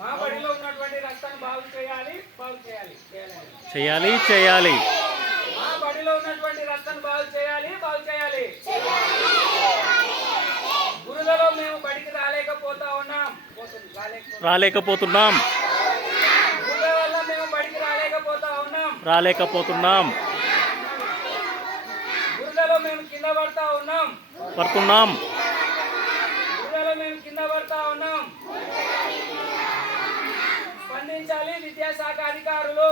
మా బడిలో ఉన్నటువంటి రక్తాన్ని బాగు చేయాలి చేయాలి చేయాలి. మా బడిలో ఉన్నటువంటి రక్తాన్ని బాగు చేయాలి గురులలో మేము బడికి రాలేకపోతున్నాం గురుల వల్ల మేము బడికి రాలేకపోతున్నాం. గురులలో మేము కింద పడుతున్నాం. గురులలో మేము కింద పడతా ఉన్నాం. స్పందించాలి విద్యాశాఖ అధికారులు.